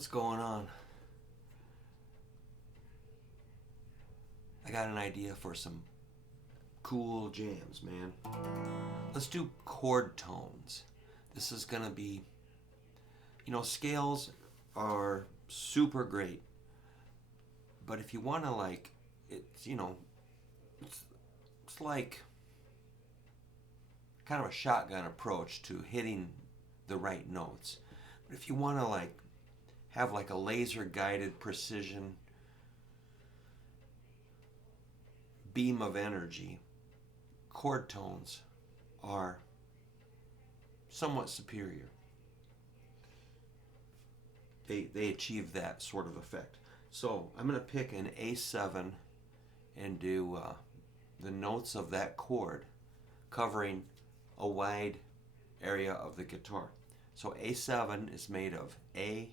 What's going on? I got an idea for some cool jams, man. Let's do chord tones. This is gonna be, scales are super great, but if you wanna it's like kind of a shotgun approach to hitting the right notes. But if you wanna have a laser guided precision beam of energy, chord tones are somewhat superior. They achieve that sort of effect. So I'm going to pick an A7 and do the notes of that chord covering a wide area of the guitar. So A7 is made of A,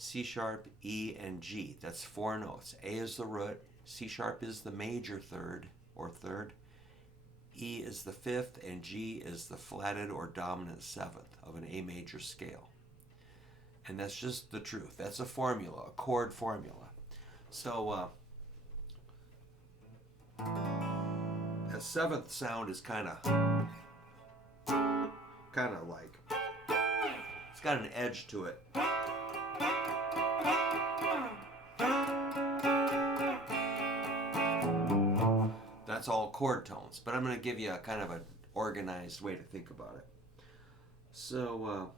C sharp, E, and G. That's 4 notes. A is the root, C sharp is the major third or third, E is the fifth, and G is the flatted or dominant seventh of an A major scale. And that's just the truth. That's a formula, a chord formula. So that seventh sound is kind of like, it's got an edge to it. That's all chord tones, but I'm going to give you a kind of an organized way to think about it. So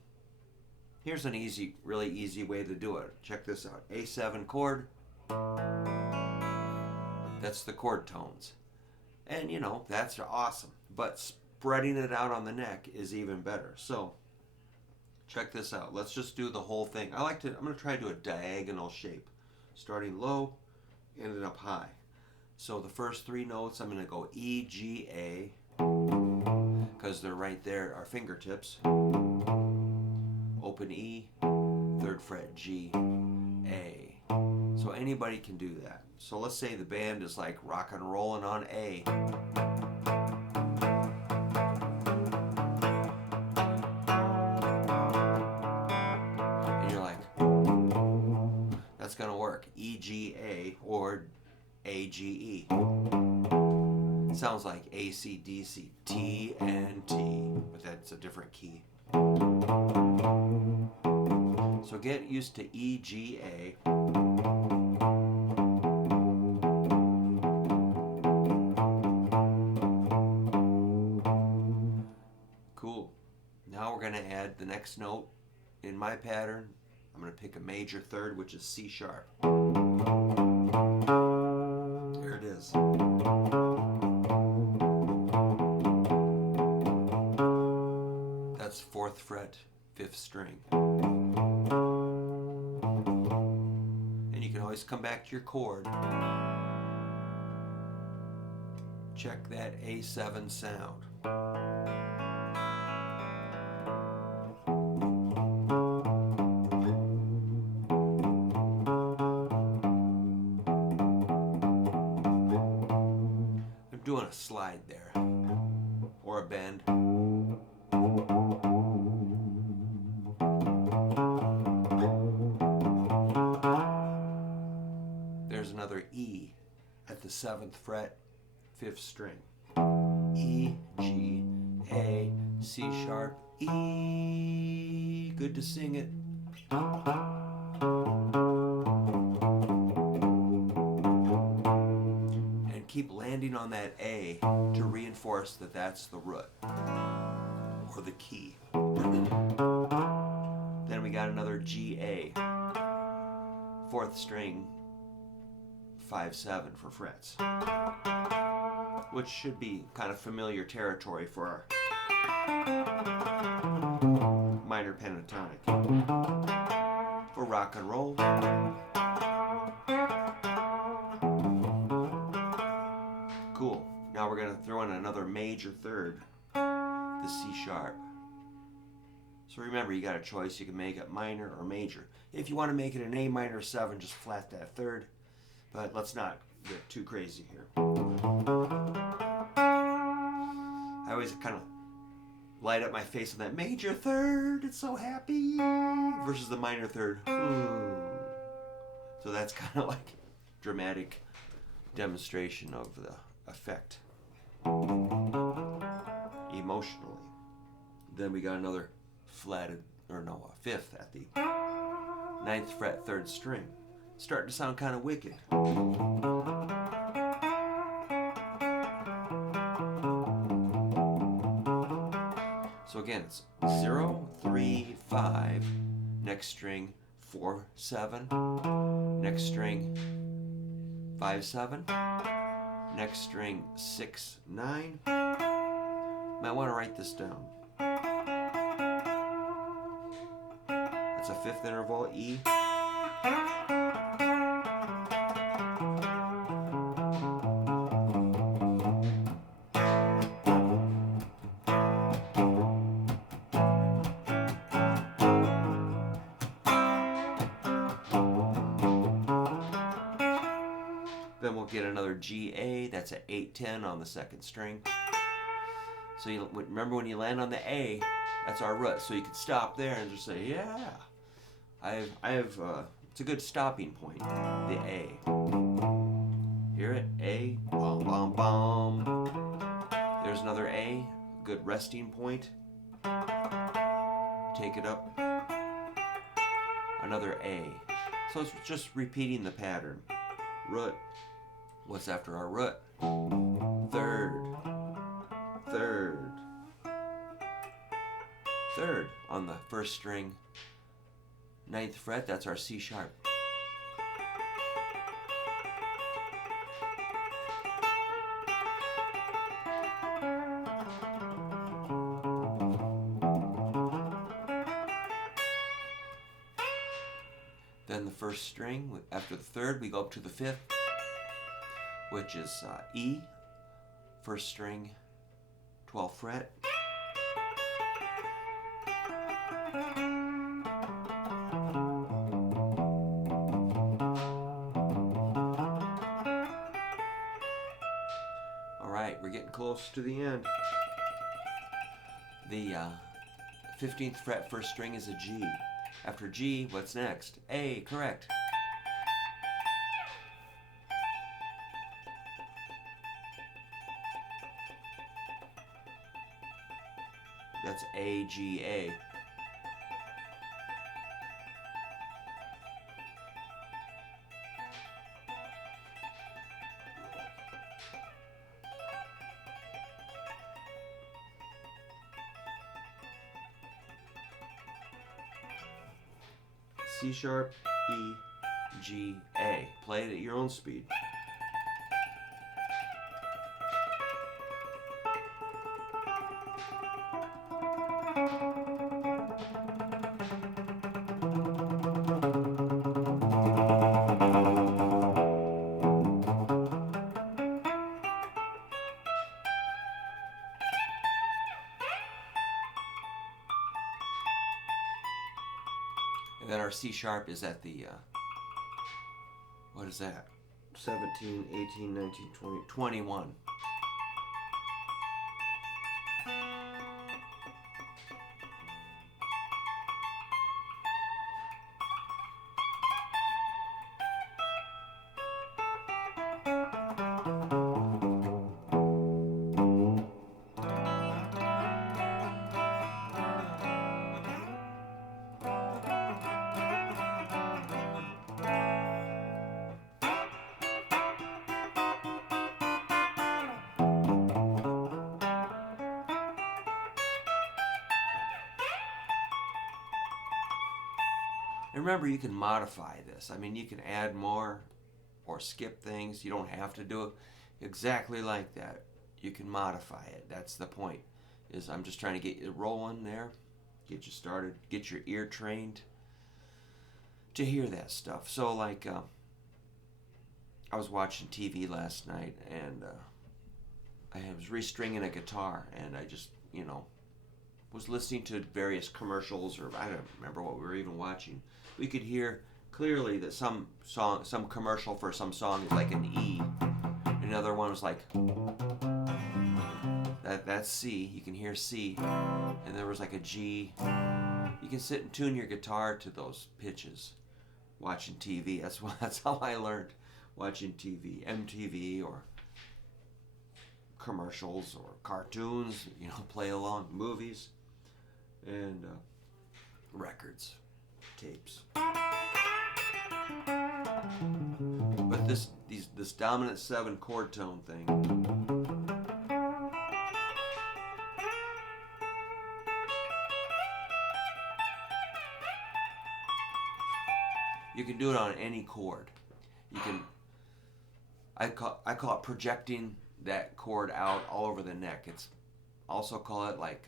here's an really easy way to do it. Check this out. A7 chord. That's the chord tones. And that's awesome. But spreading it out on the neck is even better. So check this out. Let's just do the whole thing. I'm going to try to do a diagonal shape. Starting low, ending up high. So the first 3 notes, I'm going to go E, G, A, because they're right there, our fingertips. Open E, 3rd fret G, A. So anybody can do that. So let's say the band is like rock and rolling on A. And you're like, that's going to work. E, G, A, or A, G, E. It sounds like A, C, D, C, T, and T, but that's a different key. So get used to E, G, A. Cool. Now we're going to add the next note in my pattern. I'm going to pick a major third, which is C sharp. There it is. That's 4th fret, 5th string. And you can always come back to your chord. Check that A7 sound. I'm doing a slide there, or a bend. There's another E at the 7th fret, 5th string. E, G, A, C sharp, E. Good to sing it. And keep landing on that A to reinforce that that's the root or the key. Then we got another G, A, 4th string, 5-7 for frets, which should be kind of familiar territory for our minor pentatonic. For rock and roll. Cool. Now we're going to throw in another major third, the C sharp. So remember, you got a choice. You can make it minor or major. If you want to make it an A minor 7, just flat that third. But let's not get too crazy here. I always kind of light up my face on that major third. It's so happy. Versus the minor third. So that's kind of like dramatic demonstration of the effect emotionally. Then we got another flatted, or no, a fifth at the 9th fret, 3rd string. Starting to sound kind of wicked. So again, it's 0, 3, 5, next string 4, 7, next string 5, 7, next string 6, 9. Might want to write this down. That's a 5th interval, E. Then we'll get another G, A. That's an 8, 10 on the 2nd string. So you remember when you land on the A, that's our root. So you can stop there and just say, yeah, I have. It's a good stopping point. The A. Hear it? A. Bom, bom, bom. There's another A. Good resting point. Take it up. Another A. So it's just repeating the pattern. Root. What's after our root? 3rd. 3rd. 3rd on the 1st string. 9th fret, that's our C sharp. Then the 1st string, after the 3rd, we go up to the 5th, which is E, 1st string, 12th fret. Alright, we're getting close to the end. The 15th fret 1st string is a G. After G, what's next? A, correct. That's A, G, A. C sharp, E, G, A. Play it at your own speed. And then our C sharp is at the, what is that? 17, 18, 19, 20, 21. And remember, you can modify this. I mean, you can add more or skip things. You don't have to do it exactly like that. You can modify it. That's the point. Is I'm just trying to get you rolling there, get you started, get your ear trained to hear that stuff. So like, I was watching TV last night, and I was restringing a guitar, and I just, was listening to various commercials, or I don't remember what we were even watching. We could hear clearly that some commercial for some song is like an E. Another one was like, That's C. You can hear C, and there was like a G. You can sit and tune your guitar to those pitches, watching TV. That's how I learned, watching TV, MTV or commercials or cartoons. Play along movies and records, tapes. But this dominant 7 chord tone thing. You can do it on any chord. You can. I call it projecting that chord out all over the neck. It's also call it like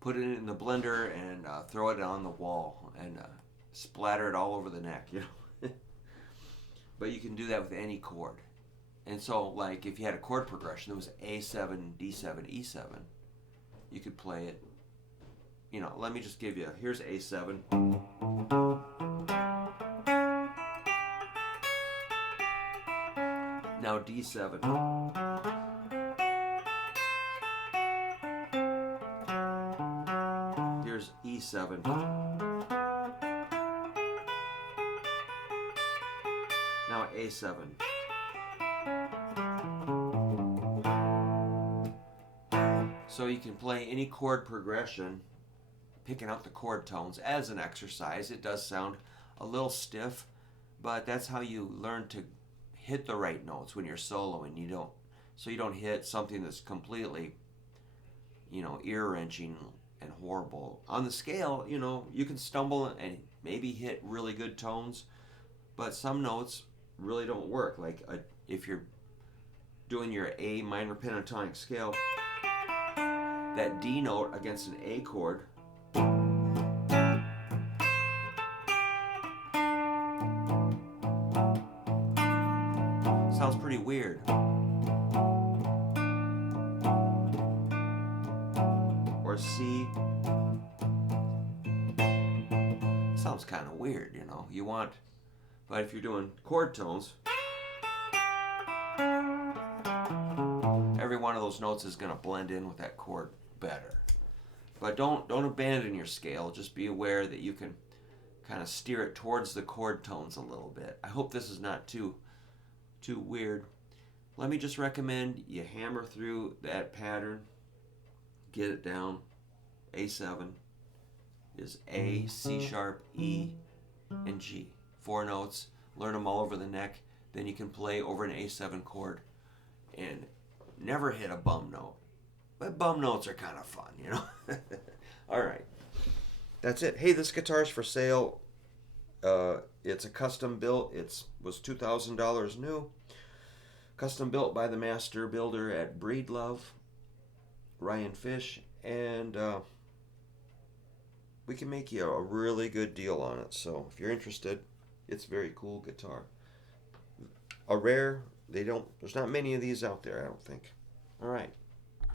put it in the blender and throw it on the wall and splatter it all over the neck. But you can do that with any chord. And so, like, if you had a chord progression that was A7, D7, E7, you could play it. Let me just give you. Here's A7. Now D7. Here's E7. Now A7. So you can play any chord progression, picking out the chord tones as an exercise. It does sound a little stiff, but that's how you learn to hit the right notes when you're soloing. You don't hit something that's completely, ear-wrenching and horrible. On the scale, you can stumble and maybe hit really good tones, but some notes really don't work. Like if you're doing your A minor pentatonic scale, that D note against an A chord sounds pretty weird. Or C sounds kind of weird, but if you're doing chord tones, every one of those notes is going to blend in with that chord better. But don't abandon your scale. Just be aware that you can kind of steer it towards the chord tones a little bit. I hope this is not too weird. Let me just recommend you hammer through that pattern, get it down. A7 is A, C sharp, E, and G. 4 notes. Learn them all over the neck. Then you can play over an A7 chord and never hit a bum note. But bum notes are kind of fun, All right. That's it. Hey, this guitar's for sale. It's a custom built. It was $2,000 new. Custom built by the master builder at Breedlove, Ryan Fish, and we can make you a really good deal on it. So if you're interested, it's a very cool guitar. A rare. There's not many of these out there, I don't think. All right.